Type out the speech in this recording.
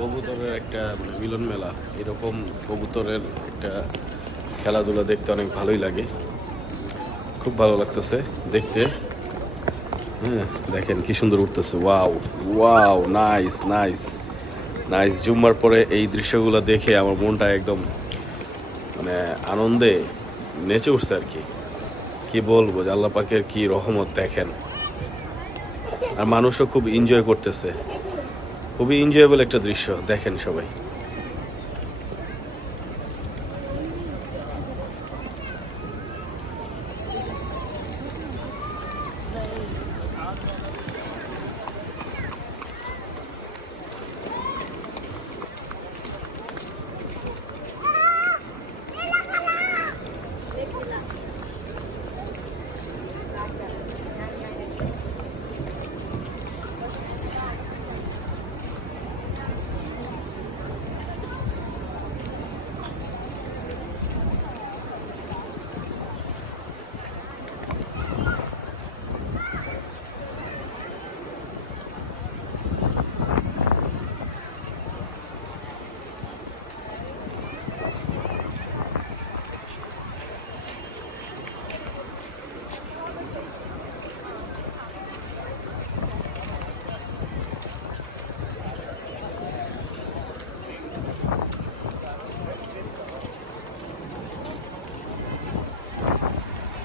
কবুতরের একটা মিলন মেলা, এরকম কবুতরের একটা খেলাধুলা দেখতে অনেক ভালোই লাগে, খুব ভালো লাগতেছে দেখতে। হ্যাঁ, দেখেন কি সুন্দর উঠতেছে, wow wow, nice nice nice. জুম্মার পরে এই দৃশ্যগুলো দেখে আমার মনটা একদম মানে আনন্দে নেচে উঠছে আর কি। কি বলবো যে আল্লাহ পাকের কি রহমত দেখেন। আর মানুষও খুব এনজয় করতেছে, খুবই এনজয়েবল একটা দৃশ্য, দেখেন সবাই।